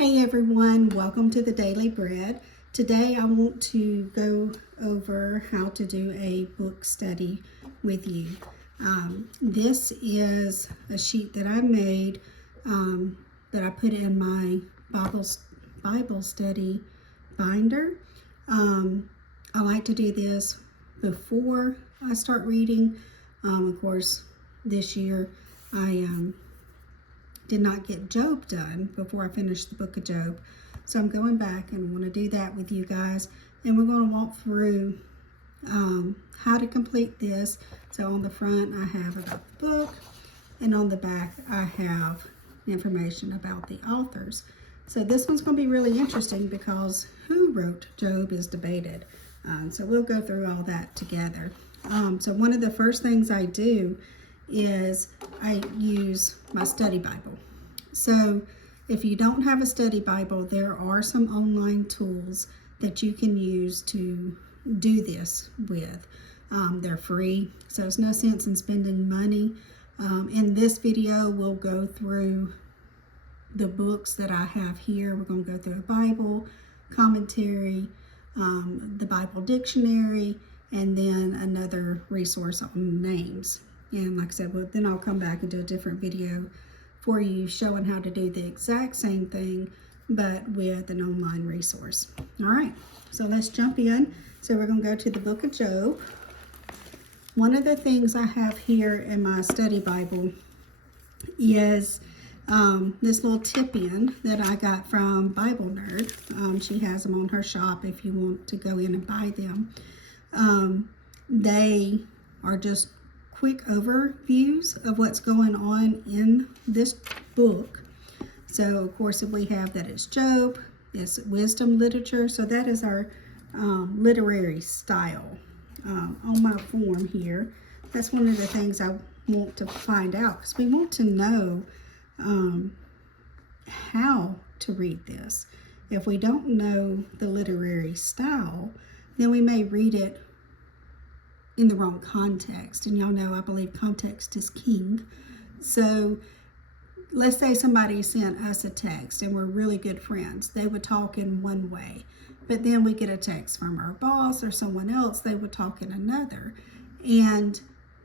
Hey everyone, welcome to the Daily Bread. Today I want to go over how to do a book study with you. This is a sheet that I made that I put in my Bible study binder. I like to do this before I start reading. Of course, this year I did not get Job done before I finished the book of Job. So I'm going back and want to do that with you guys. And we're going to walk through how to complete this. So on the front, I have about the book. And on the back, I have information about the authors. So this one's going to be really interesting because who wrote Job is debated. So we'll go through all that together. So one of the first things I do is I use my study Bible. So if you don't have a study Bible, there are some online tools that you can use to do this with. They're free, so there's no sense in spending money. In this video, we'll go through the books that I have here. We're going to go through a Bible, commentary, the Bible dictionary, and then another resource on names. And like I said, then I'll come back and do a different video for you showing how to do the exact same thing, but with an online resource. All right, so let's jump in. So we're going to go to the book of Job. One of the things I have here in my study Bible is this little tip-in that I got from Bible Nerd. She has them on her shop if you want to go in and buy them. They are just quick overviews of what's going on in this book. So of course we have that it's Job, it's wisdom literature, so that is our literary style. On my form here, that's one of the things I want to find out, because we want to know how to read this. If we don't know the literary style, then we may read it in the wrong context. And y'all know I believe context is king. So let's say somebody sent us a text and we're really good friends. They would talk in one way, but then we get a text from our boss or someone else, they would talk in another. And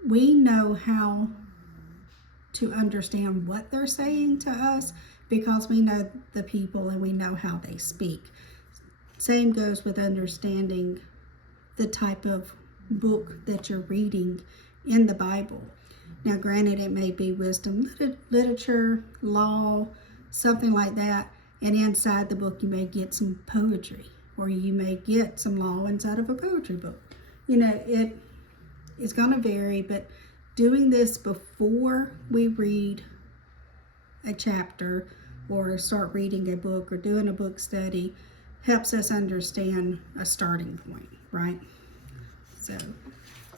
we know how to understand what they're saying to us because we know the people and we know how they speak. Same goes with understanding the type of book that you're reading in the Bible. Now granted, it may be wisdom literature, law, something like that, and inside the book you may get some poetry, or you may get some law inside of a poetry book. You know, it is going to vary, but doing this before we read a chapter or start reading a book or doing a book study helps us understand a starting point, right? So,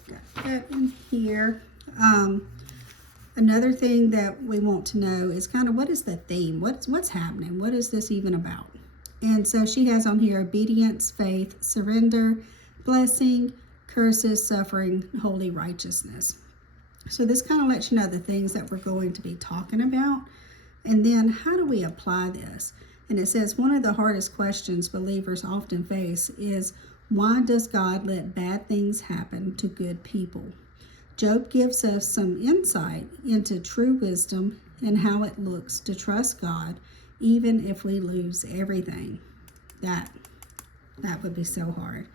got that in here. Another thing that we want to know is kind of what is the theme? What's happening? What is this even about? And so she has on here obedience, faith, surrender, blessing, curses, suffering, holy righteousness. So this kind of lets you know the things that we're going to be talking about. And then how do we apply this? And it says one of the hardest questions believers often face is, why does God let bad things happen to good people? Job gives us some insight into true wisdom and how it looks to trust God, even if we lose everything. That would be so hard.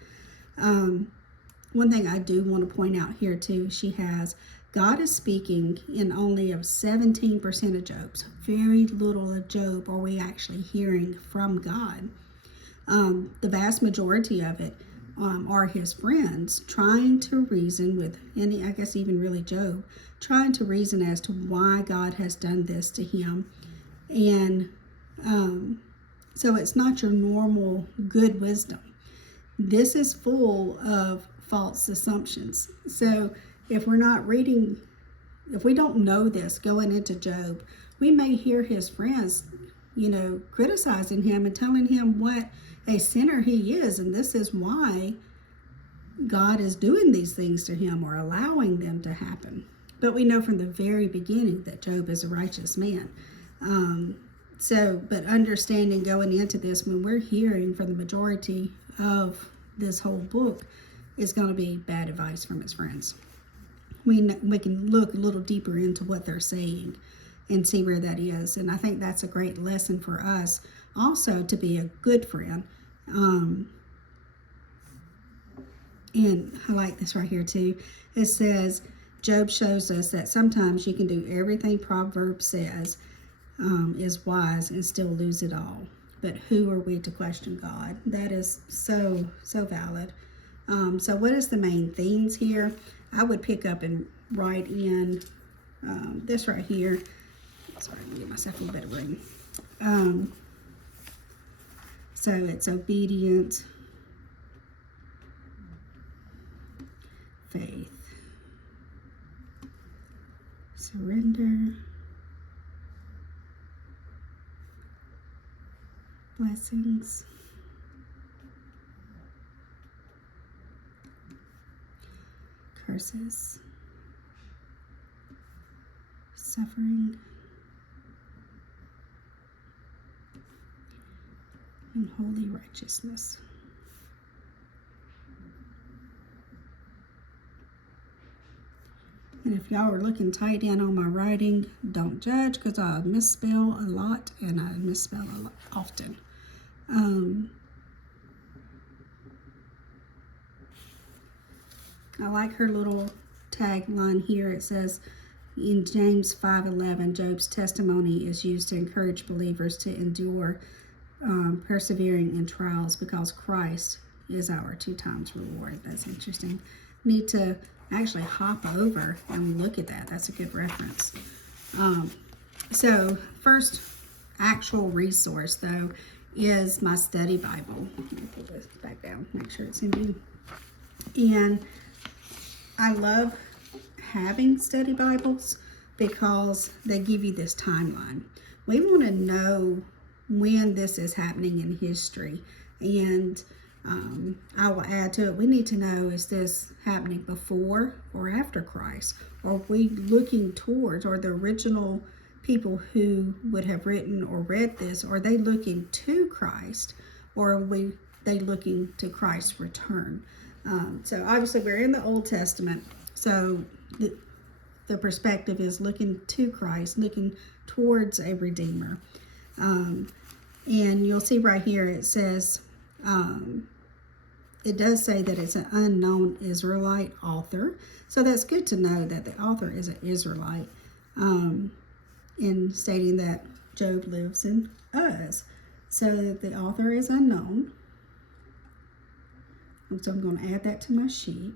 One thing I do want to point out here too, she has, God is speaking in only of 17% of Job's. Very little of Job are we actually hearing from God. The vast majority of it are his friends trying to reason with, and I guess even really Job, trying to reason as to why God has done this to him. And so it's not your normal good wisdom. This is full of false assumptions. So if we're not reading, if we don't know this going into Job, we may hear his friends, criticizing him and telling him what a sinner he is, and this is why God is doing these things to him or allowing them to happen. But we know from the very beginning that Job is a righteous man. But understanding going into this, when we're hearing from the majority of this whole book, is going to be bad advice from his friends. We can look a little deeper into what they're saying and see where that is. And I think that's a great lesson for us also, to be a good friend. And I like this right here too. It says, Job shows us that sometimes you can do everything Proverbs says is wise and still lose it all. But who are we to question God? That is so valid. So what is the main themes here? I would pick up and write in this right here. Sorry, I'm going to give myself a little bit of room. So it's obedience, faith, surrender, blessings, curses, suffering, and holy righteousness. And if y'all are looking tight in on my writing, don't judge, because I misspell a lot, and I misspell a lot often. I like her little tagline here. It says in James 5:11, Job's testimony is used to encourage believers to endure, persevering in trials, because Christ is our 2 times reward. That's interesting. Need to actually hop over and look at that. That's a good reference. So first actual resource, though, is my study Bible. Let me pull this back down, make sure it's in view. And I love having study Bibles because they give you this timeline. We want to know when this is happening in history, and I will add to it, we need to know, is this happening before or after Christ? Or are we looking towards, or the original people who would have written or read this, are they looking to Christ, or are they looking to Christ's return? So obviously we're in the Old Testament, so the perspective is looking to Christ, looking towards a Redeemer. And you'll see right here it says, it does say that it's an unknown Israelite author. So that's good to know that the author is an Israelite, in stating that Job lives in Uz. So the author is unknown. So I'm going to add that to my sheet.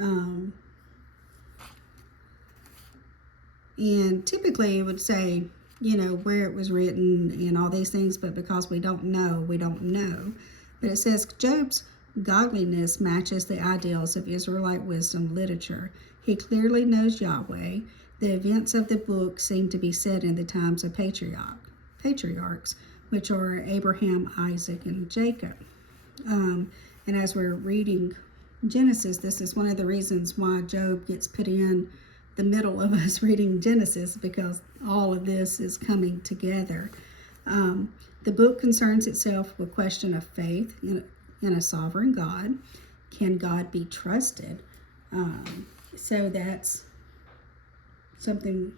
And typically it would say, where it was written and all these things, but because we don't know, we don't know. But it says Job's godliness matches the ideals of Israelite wisdom literature. He clearly knows Yahweh. The events of the book seem to be set in the times of patriarchs, which are Abraham, Isaac, and Jacob. And as we're reading Genesis, this is one of the reasons why Job gets put in the middle of us reading Genesis, because all of this is coming together. The book concerns itself with question of faith in a sovereign God. Can God be trusted? So that's something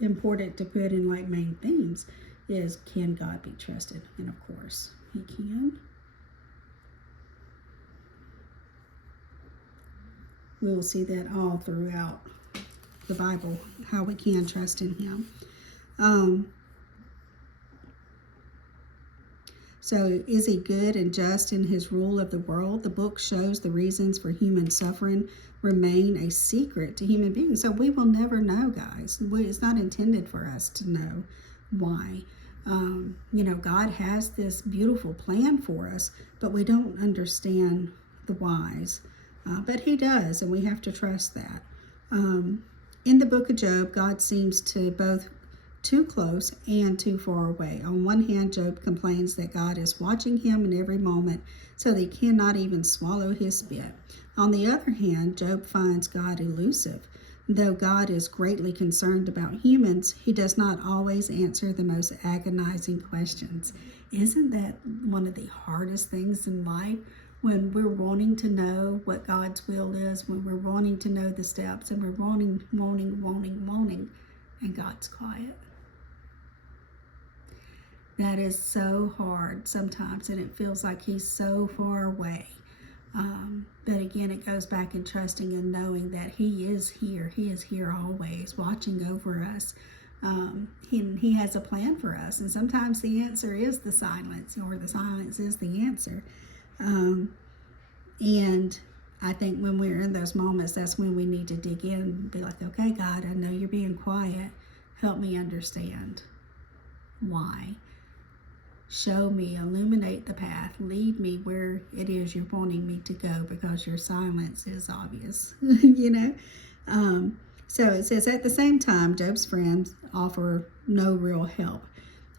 important to put in like main themes, is can God be trusted? And of course he can. We will see that all throughout the Bible, how we can trust in him. So is he good and just in his rule of the world? The book shows the reasons for human suffering remain a secret to human beings. So we will never know, guys. It's not intended for us to know why. God has this beautiful plan for us, but we don't understand the whys. But he does, and we have to trust that. In the book of Job, God seems to both too close and too far away. On one hand, Job complains that God is watching him in every moment, so that he cannot even swallow his spit. On the other hand, Job finds God elusive, Though God is greatly concerned about humans, he does not always answer the most agonizing questions. Isn't that one of the hardest things in life? When we're wanting to know what God's will is, when we're wanting to know the steps, and we're wanting, and God's quiet. That is so hard sometimes, and it feels like he's so far away. But again, it goes back in trusting and knowing that he is here. He is here always, watching over us. He has a plan for us, and sometimes the answer is the silence, or the silence is the answer. And I think when we're in those moments, that's when we need to dig in and be like, okay, God, I know you're being quiet. Help me understand why. Show me, illuminate the path, lead me where it is you're wanting me to go, because your silence is obvious, So it says, at the same time, Job's friends offer no real help.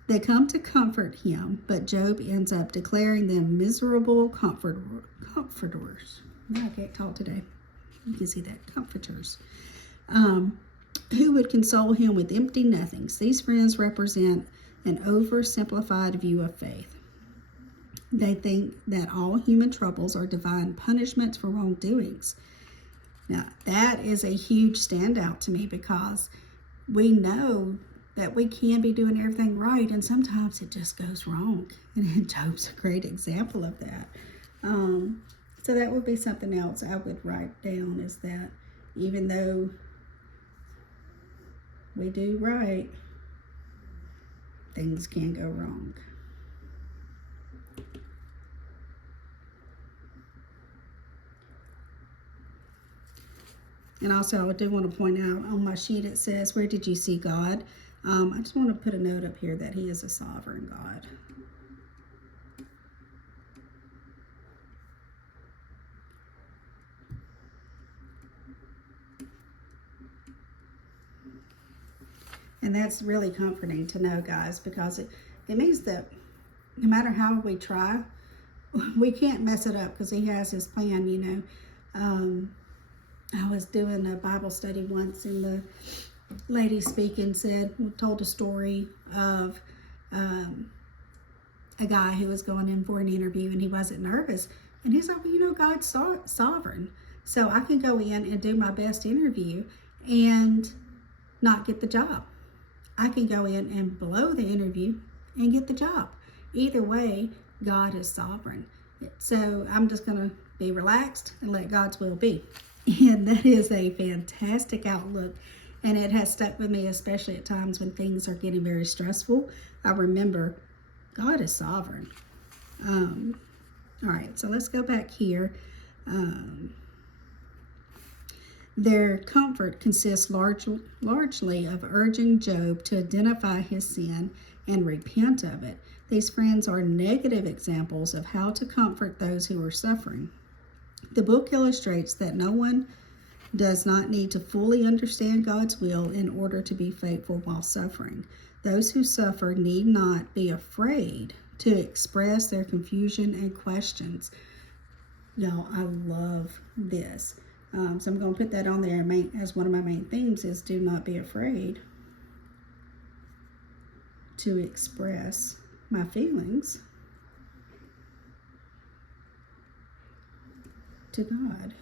They come to comfort him, but Job ends up declaring them miserable comforters. Now I can't talk today. You can see that, comforters. Who would console him with empty nothings. These friends represent an oversimplified view of faith. They think that all human troubles are divine punishments for wrongdoings. Now, that is a huge standout to me, because we know that we can be doing everything right, and sometimes it just goes wrong. And Job's a great example of that. So that would be something else I would write down, is that even though we do right, things can go wrong. And also, I do want to point out on my sheet, it says, where did you see God? I just want to put a note up here that he is a sovereign God. And that's really comforting to know, guys, because it means that no matter how we try, we can't mess it up, because he has his plan, I was doing a Bible study once, and the lady speaking told a story of a guy who was going in for an interview, and he wasn't nervous. And he's like, well, God's sovereign. So I can go in and do my best interview and not get the job. I can go in and blow the interview and get the job. Either way, God is sovereign. So I'm just going to be relaxed and let God's will be. And that is a fantastic outlook. And it has stuck with me, especially at times when things are getting very stressful. I remember God is sovereign. All right, so let's go back here. Their comfort consists largely of urging Job to identify his sin and repent of it. These friends are negative examples of how to comfort those who are suffering. The book illustrates that no one does not need to fully understand God's will in order to be faithful while suffering. Those who suffer need not be afraid to express their confusion and questions. Now, I love this. So I'm going to put that on there as one of my main themes, is do not be afraid to express my feelings to God.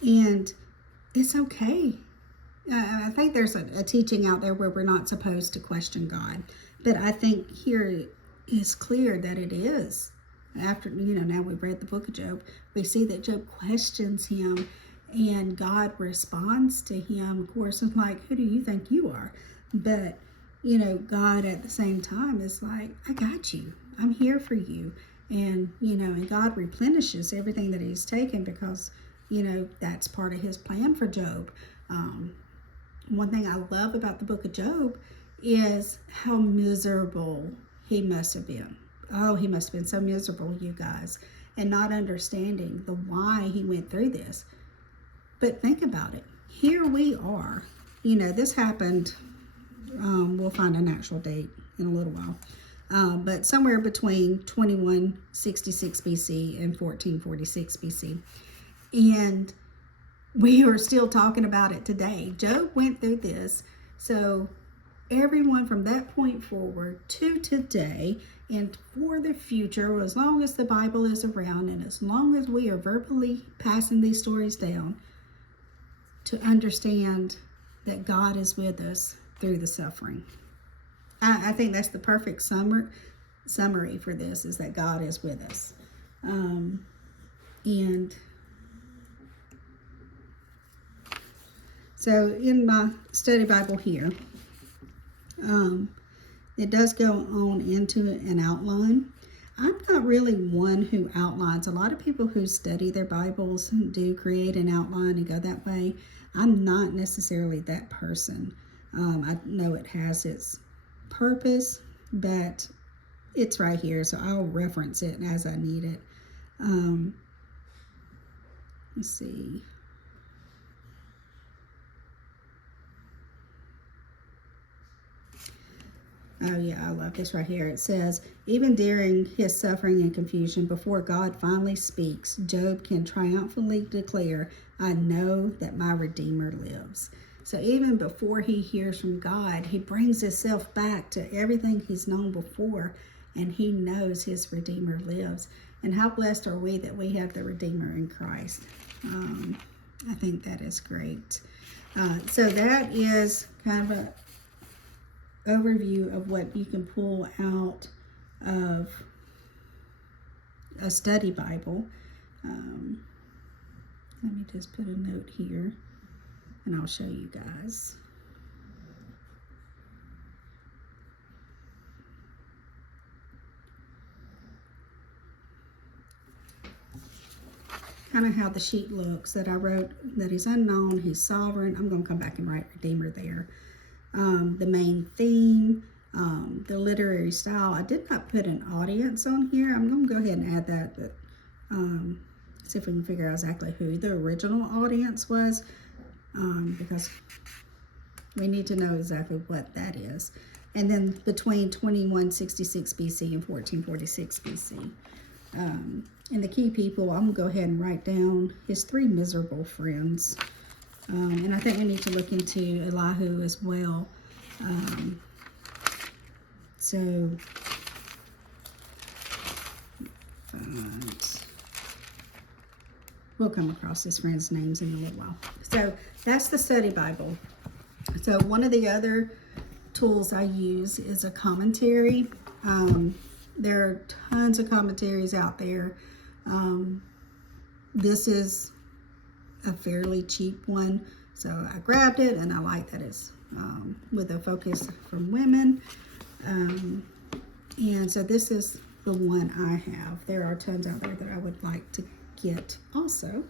And it's okay. I think there's a teaching out there where we're not supposed to question God. But I think here it's clear that it is. After, now we've read the book of Job, we see that Job questions him, and God responds to him. Of course, I'm like, who do you think you are? But, God at the same time is like, I got you. I'm here for you. And, and God replenishes everything that he's taken, because, that's part of his plan for Job. One thing I love about the book of Job is how miserable he must have been. Oh, he must have been so miserable, you guys, and not understanding the why he went through this. But think about it. Here we are. This happened, we'll find an actual date in a little while, but somewhere between 2166 BC and 1446 BC. And we are still talking about it today. Job went through this. So everyone from that point forward to today and for the future, as long as the Bible is around and as long as we are verbally passing these stories down, to understand that God is with us through the suffering. I think that's the perfect summary for this, is that God is with us. And so in my study Bible here, it does go on into an outline. I'm not really one who outlines. A lot of people who study their Bibles do create an outline and go that way. I'm not necessarily that person. I know it has its purpose, but it's right here, so I'll reference it as I need it. Let's see. Oh yeah, I love this right here. It says, even during his suffering and confusion, before God finally speaks, Job can triumphantly declare, I know that my Redeemer lives. So even before he hears from God, he brings himself back to everything he's known before, and he knows his Redeemer lives. And how blessed are we that we have the Redeemer in Christ. I think that is great. So that is kind of a overview of what you can pull out of a study Bible. Let me just put a note here and I'll show you guys. Kind of how the sheet looks that I wrote, that he's unknown, he's sovereign. I'm going to come back and write Redeemer there. The main theme, the literary style. I did not put an audience on here. I'm going to go ahead and add that, but see if we can figure out exactly who the original audience was, because we need to know exactly what that is. And then between 2166 BC and 1446 BC. And the key people, I'm going to go ahead and write down his 3 miserable friends. And I think we need to look into Elihu as well. So, we'll come across his friends' names in a little while. So, that's the study Bible. So, one of the other tools I use is a commentary. There are tons of commentaries out there. This is a fairly cheap one, so I grabbed it, and I like that it's with a focus from women, and so this is the one I have. There are tons out there that I would like to get also,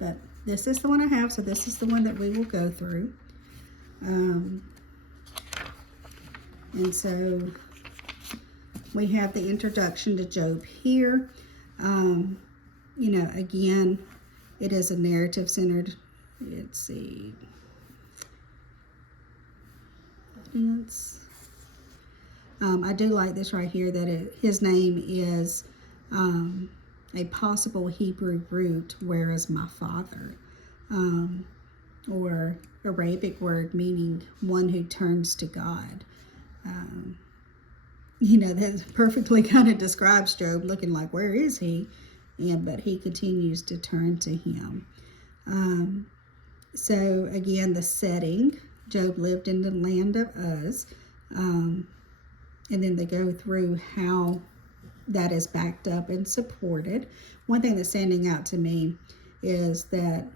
but this is the one I have, so this is the one that we will go through. And so we have the introduction to Job here. You know, again, it is a narrative centered. Let's see. I do like this right here, that his name is a possible Hebrew root, where is my father, or Arabic word meaning one who turns to God. You know, that perfectly kind of describes Job, looking like, where is he? But he continues to turn to him. So again, the setting, Job lived in the land of Uz. And then they go through how that is backed up and supported. One thing that's standing out to me is that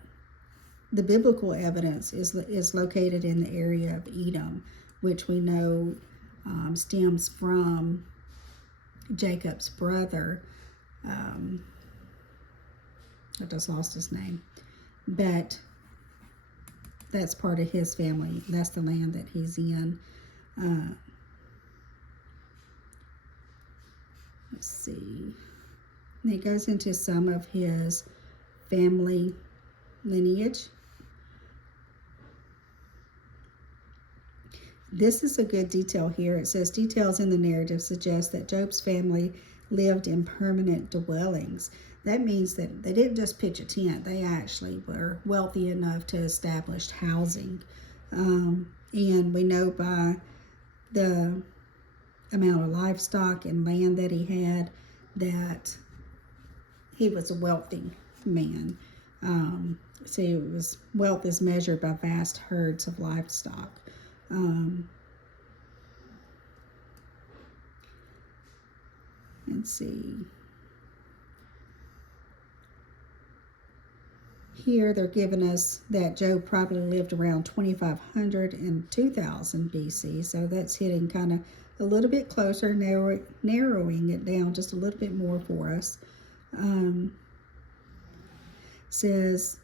the biblical evidence is located in the area of Edom, which we know stems from Jacob's brother. I just lost his name, but that's part of his family. That's the land that he's in. Let's see. And it goes into some of his family lineage. This is a good detail here. It says, details in the narrative suggest that Job's family lived in permanent dwellings. that means that they didn't just pitch a tent, they actually were wealthy enough to establish housing. And we know by the amount of livestock and land that he had that he was a wealthy man. So it was, wealth is measured by vast herds of livestock. Let's see. Here they're giving us that Job probably lived around 2500 and 2000 BC. So that's hitting kind of a little bit closer, narrowing it down just a little bit more for us. Says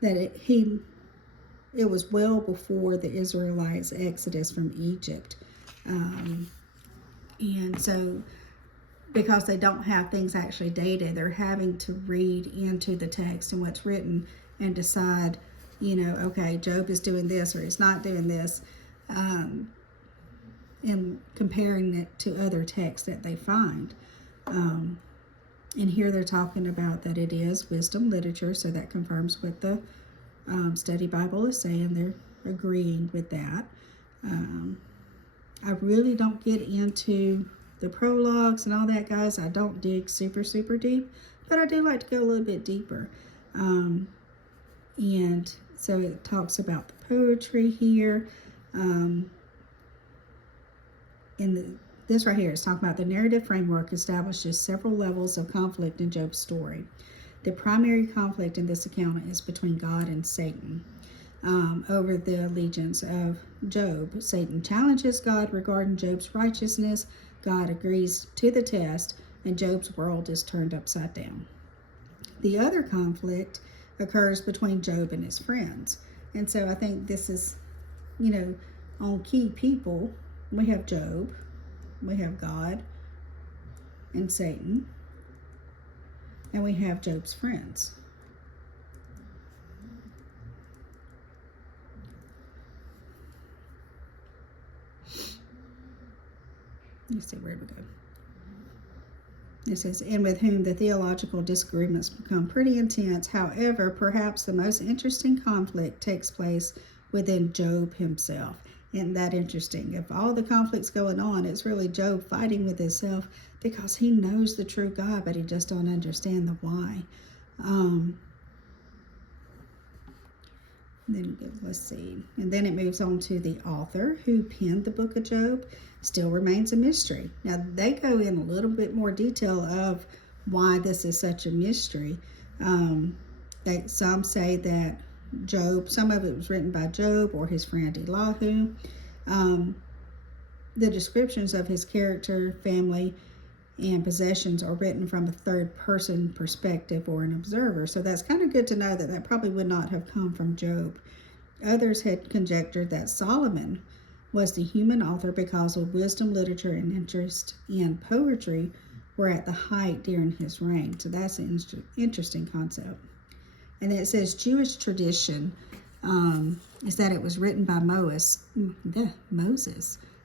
that it was well before the Israelites' exodus from Egypt. And so because they don't have things actually dated, they're having to read into the text and what's written and decide, okay, Job is doing this or he's not doing this, and comparing it to other texts that they find. And here they're talking about that it is wisdom literature, so that confirms what the Study Bible is saying. They're agreeing with that. I really don't get into the prologues and all that, guys. I don't dig super, super deep, but I do like to go a little bit deeper. And so it talks about the poetry here. This right here is talking about the narrative framework establishes several levels of conflict in Job's story. The primary conflict in this account is between God and Satan over the allegiance of Job. Satan challenges God regarding Job's righteousness. God agrees to the test, and Job's world is turned upside down. The other conflict occurs between Job and his friends. And so I think this is, on key people. We have Job, we have God and Satan, and we have Job's friends. Let's see, where we go. It says, and with whom the theological disagreements become pretty intense. However, perhaps the most interesting conflict takes place within Job himself. Isn't that interesting? If all the conflict's going on, it's really Job fighting with himself because he knows the true God, but he just don't understand the why. Then let's see. And then it moves on to the author who penned the book of Job. Still remains a mystery. Now they go in a little bit more detail of why this is such a mystery. Some say that Job, some of it was written by Job or his friend Elihu. The descriptions of his character, family, and possessions are written from a third-person perspective or an observer. So that's kind of good to know that that probably would not have come from Job. Others had conjectured that Solomon was the human author because of wisdom, literature, and interest in poetry were at the height during his reign. So that's an interesting concept. And then it says Jewish tradition is that it was written by Moses.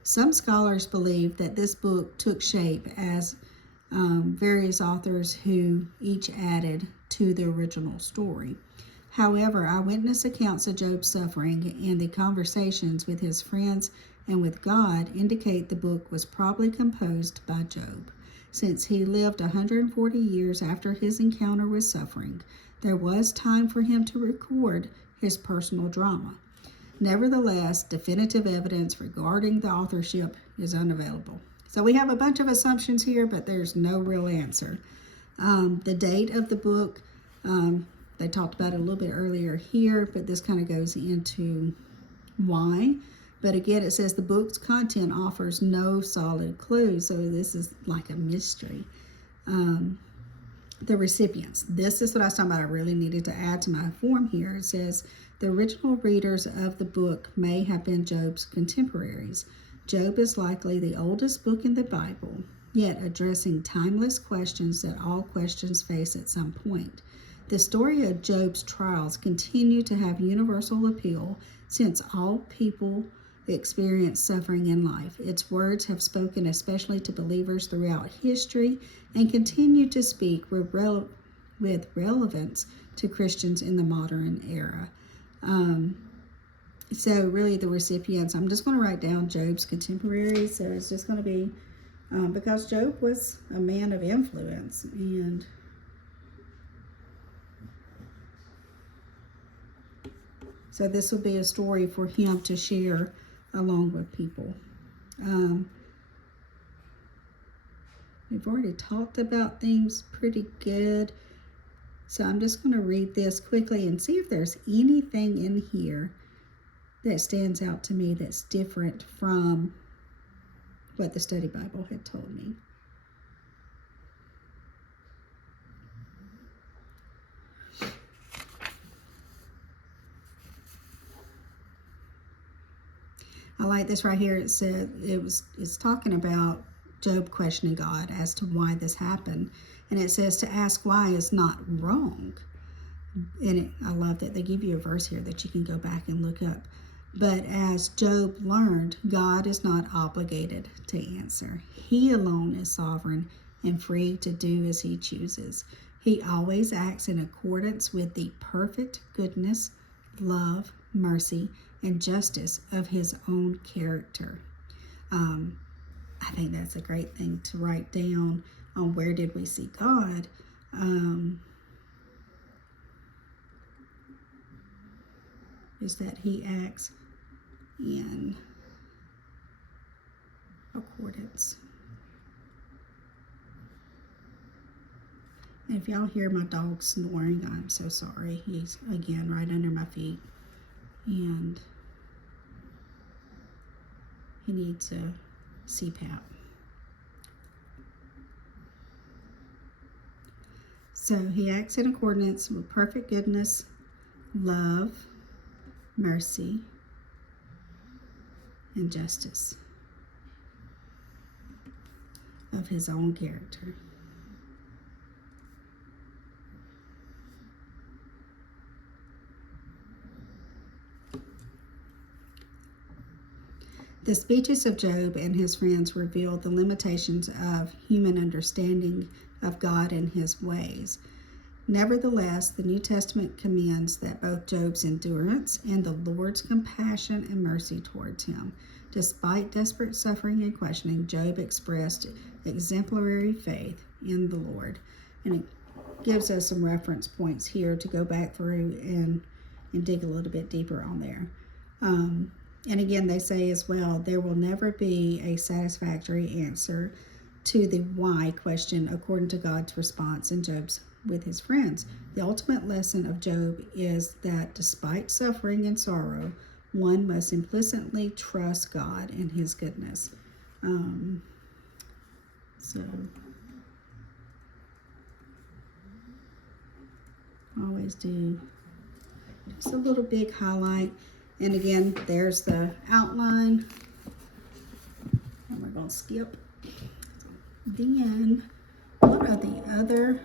Some scholars believe that this book took shape as various authors who each added to the original story. However, eyewitness accounts of Job's suffering and the conversations with his friends and with God indicate the book was probably composed by Job. Since he lived 140 years after his encounter with suffering, there was time for him to record his personal drama. Nevertheless, definitive evidence regarding the authorship is unavailable. So we have a bunch of assumptions here, but there's no real answer. The date of the book, they talked about it a little bit earlier here, but this kind of goes into why. But again, it says the book's content offers no solid clue, so this is like a mystery. The recipients. This is what I was talking about. I really needed to add to my form here. It says the original readers of the book may have been Job's contemporaries. Job is likely the oldest book in the Bible, yet addressing timeless questions that all questions face at some point. The story of Job's trials continue to have universal appeal since all people experience suffering in life. Its words have spoken especially to believers throughout history and continue to speak with relevance to Christians in the modern era. So really the recipients, I'm just going to write down Job's contemporaries. So it's just going to be, because Job was a man of influence, and so this will be a story for him to share along with people. We've already talked about things pretty good. So I'm just going to read this quickly and see if there's anything in here that stands out to me that's different from what the study Bible had told me. I like this right here. It said it's talking about Job questioning God as to why this happened. And it says to ask why is not wrong. And I love that they give you a verse here that you can go back and look up. But as Job learned, God is not obligated to answer. He alone is sovereign and free to do as he chooses. He always acts in accordance with the perfect goodness, love, mercy, and justice of his own character. I think that's a great thing to write down on where did we see God. Is that he acts in accordance. And if y'all hear my dog snoring, I'm so sorry. He's again right under my feet, and he needs a CPAP. So he acts in accordance with perfect goodness, love, mercy, and justice of his own character. The speeches of Job and his friends reveal the limitations of human understanding of God and his ways. Nevertheless, the New Testament commends that both Job's endurance and the Lord's compassion and mercy towards him. Despite desperate suffering and questioning, Job expressed exemplary faith in the Lord. And it gives us some reference points here to go back through and dig a little bit deeper on there. And again, they say as well, there will never be a satisfactory answer to the why question according to God's response in Job's with his friends. The ultimate lesson of Job is that despite suffering and sorrow, one must implicitly trust God and his goodness. So always do just a little big highlight. And again, there's the outline. And we're going to skip. Then one of the other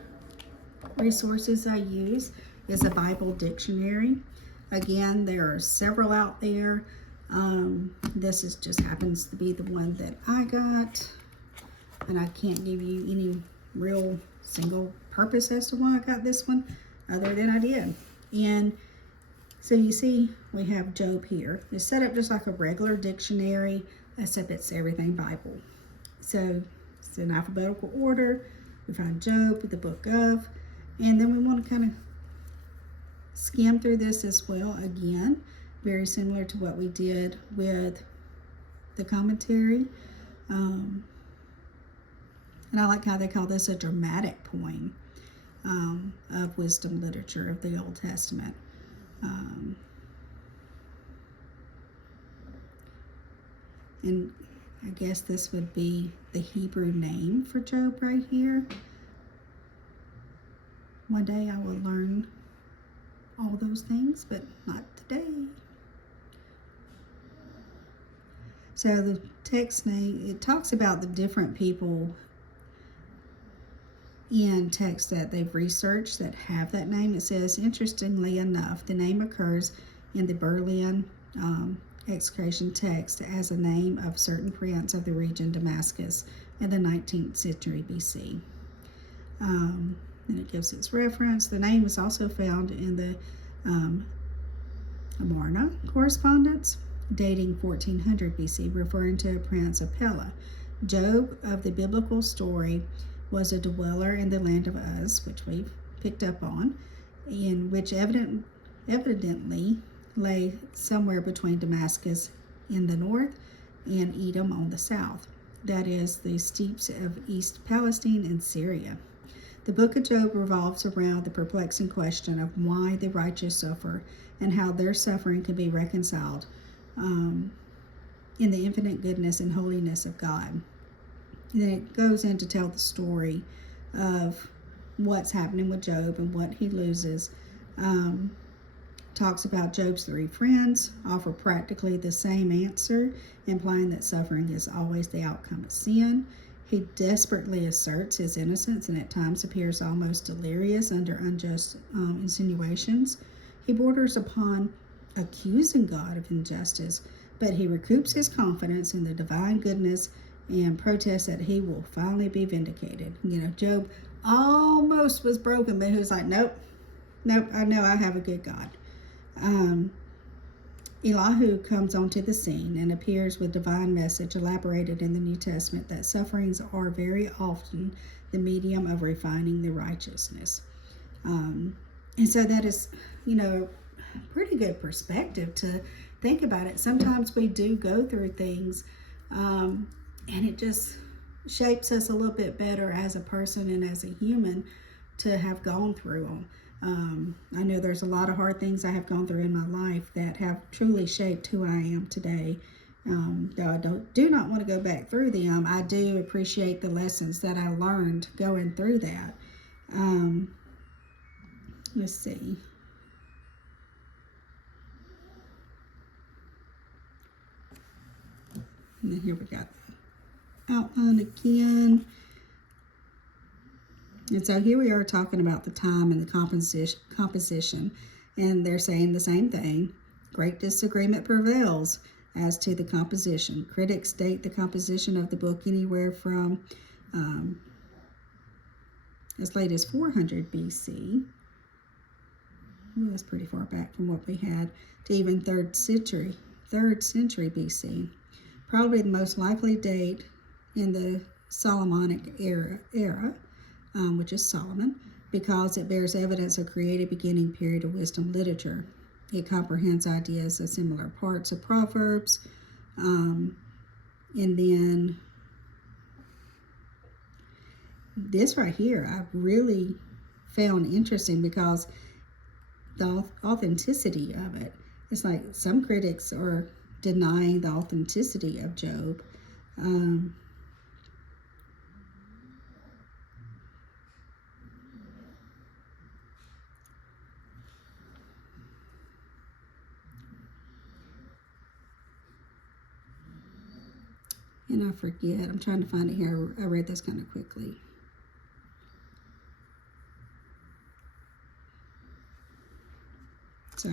resources I use is a Bible dictionary. Again, there are several out there. This just happens to be the one that I got, and I can't give you any real single purpose as to why I got this one, other than I did. And so you see, we have Job here. It's set up just like a regular dictionary, except it's everything Bible. So it's in alphabetical order. We find Job with the book of, and then we want to kind of skim through this as well. Again, very similar to what we did with the commentary. And I like how they call this a dramatic poem of wisdom literature of the Old Testament. And I guess this would be the Hebrew name for Job right here. One day I will learn all those things, but not today. So the text name, it talks about the different people in text that they've researched that have that name. It says, interestingly enough, the name occurs in the Berlin excavation text as a name of certain prince of the region Damascus in the 19th century BC. and it gives its reference. The name is also found in the Amarna correspondence dating 1400 BC, referring to a prince of Pella. Job of the biblical story was a dweller in the land of Uz, which we've picked up on, in which evidently lay somewhere between Damascus in the north and Edom on the south. That is, the steppes of East Palestine and Syria. The book of Job revolves around the perplexing question of why the righteous suffer and how their suffering can be reconciled in the infinite goodness and holiness of God. And then it goes in to tell the story of what's happening with Job and what he loses. Talks about Job's three friends, offer practically the same answer, implying that suffering is always the outcome of sin. He desperately asserts his innocence and at times appears almost delirious under unjust insinuations. He borders upon accusing God of injustice, but he recoups his confidence in the divine goodness and protests that he will finally be vindicated. Job almost was broken, but he was like, nope, I know I have a good God. Elihu comes onto the scene and appears with divine message elaborated in the New Testament that sufferings are very often the medium of refining the righteousness. And so that is, pretty good perspective to think about it. Sometimes we do go through things and it just shapes us a little bit better as a person and as a human to have gone through them. I know there's a lot of hard things I have gone through in my life that have truly shaped who I am today. Though I do not want to go back through them, I do appreciate the lessons that I learned going through that. Let's see. And then here we got the outline again. And so here we are talking about the time and the composition, and they're saying the same thing. Great disagreement prevails as to the composition. Critics date the composition of the book anywhere from as late as 400 BC. Well, that's pretty far back from what we had, to even 3rd century BC. Probably the most likely date in the Solomonic era, which is Solomon, because it bears evidence of creative beginning period of wisdom literature. It comprehends ideas of similar parts of Proverbs, and then this right here I really found interesting because the authenticity of it. It's like some critics are denying the authenticity of Job. And I forget, I'm trying to find it here. I read this kind of quickly. So,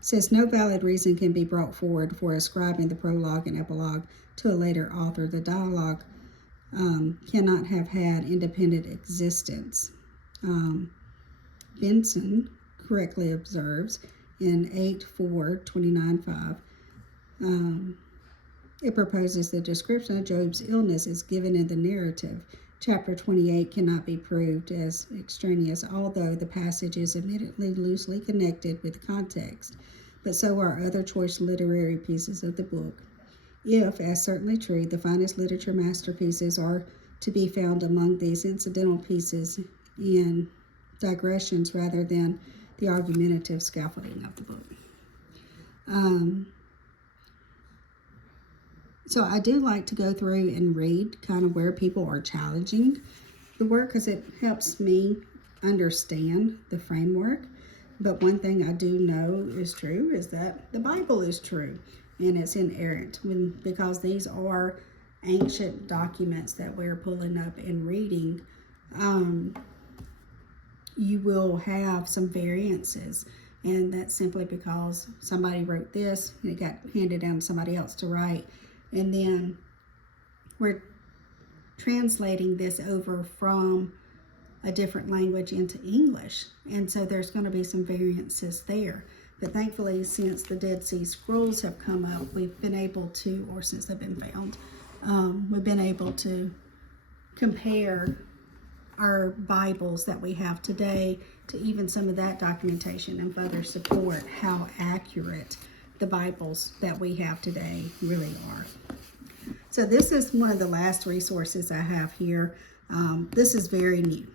says no valid reason can be brought forward for ascribing the prologue and epilogue to a later author. The dialogue cannot have had independent existence. Benson correctly observes in 8:4-29:5. It proposes the description of Job's illness is given in the narrative. Chapter 28 cannot be proved as extraneous, although the passage is admittedly loosely connected with the context, but so are other choice literary pieces of the book. If, as certainly true, the finest literature masterpieces are to be found among these incidental pieces and digressions rather than the argumentative scaffolding of the book. So I do like to go through and read kind of where people are challenging the work because it helps me understand the framework. But one thing I do know is true is that the Bible is true and it's inerrant because these are ancient documents that we're pulling up and reading. You will have some variances, and that's simply because somebody wrote this and it got handed down to somebody else to write. And then we're translating this over from a different language into English. And so there's going to be some variances there. But thankfully, since the Dead Sea Scrolls have come up, we've been able to, or since they've been found, we've been able to compare our Bibles that we have today to even some of that documentation and further support how accurate the Bibles that we have today really are. So this is one of the last resources I have here. This is very new,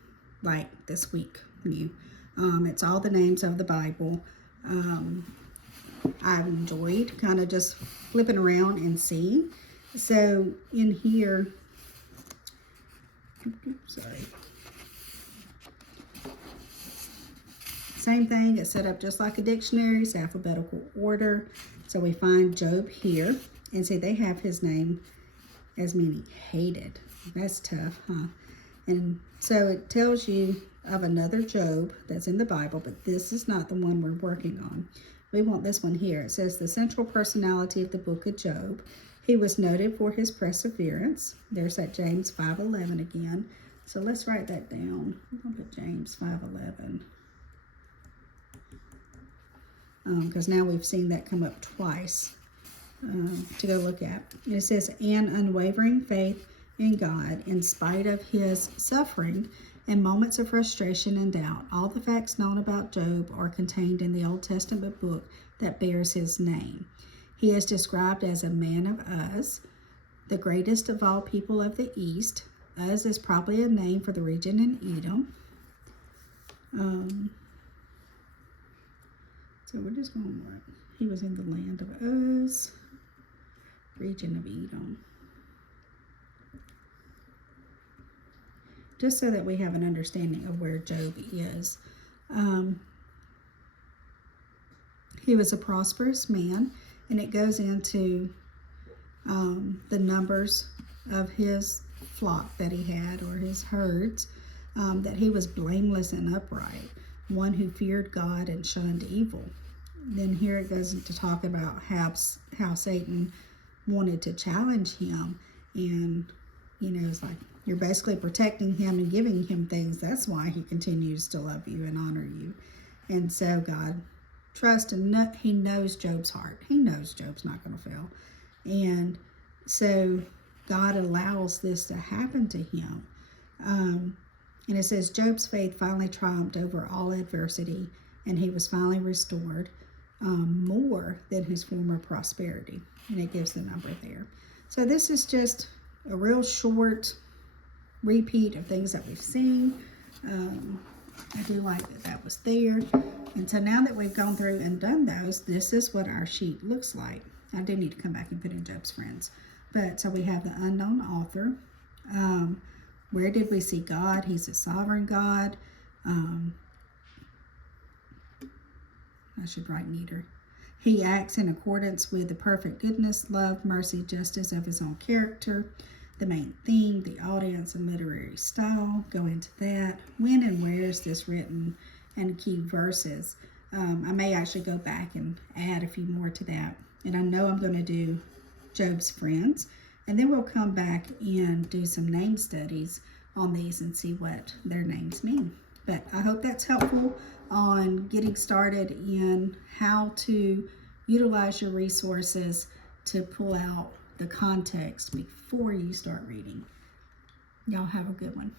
like this week new. It's all the names of the Bible. I've enjoyed kind of just flipping around and seeing. So in here, sorry. Same thing, it's set up just like a dictionary, it's alphabetical order. So we find Job here, and see they have his name as meaning hated. That's tough, huh? And so it tells you of another Job that's in the Bible, but this is not the one we're working on. We want this one here. It says the central personality of the book of Job. He was noted for his perseverance. There's that James 5:11 again. So let's write that down. I'll put James 5:11. Because now we've seen that come up twice to go look at. It says, an unwavering faith in God in spite of his suffering and moments of frustration and doubt. All the facts known about Job are contained in the Old Testament book that bears his name. He is described as a man of Uz, the greatest of all people of the East. Uz is probably a name for the region in Edom. So we're just going to work. He was in the land of Uz, region of Edom. Just so that we have an understanding of where Job is. He was a prosperous man, and it goes into the numbers of his flock that he had, or his herds, that he was blameless and upright, one who feared God and shunned evil. Then here it goes into talk about how Satan wanted to challenge him, and it's like you're basically protecting him and giving him things. That's why he continues to love you and honor you. And so God trusts, and he knows Job's heart. He knows Job's not going to fail. And so God allows this to happen to him. And it says Job's faith finally triumphed over all adversity, and he was finally restored more than his former prosperity. And it gives the number there. So this is just a real short repeat of things that we've seen. I do like that was there. And so now that we've gone through and done those, this is what our sheet looks like. I do need to come back and put in Job's friends. But so we have the unknown author. Where did we see God? He's a sovereign God. I should write neater. He acts in accordance with the perfect goodness, love, mercy, justice of his own character. The main theme, the audience, and literary style. Go into that. When and where is this written? And key verses. I may actually go back and add a few more to that. And I know I'm going to do Job's friends. And then we'll come back and do some name studies on these and see what their names mean. But I hope that's helpful on getting started in how to utilize your resources to pull out the context before you start reading. Y'all have a good one.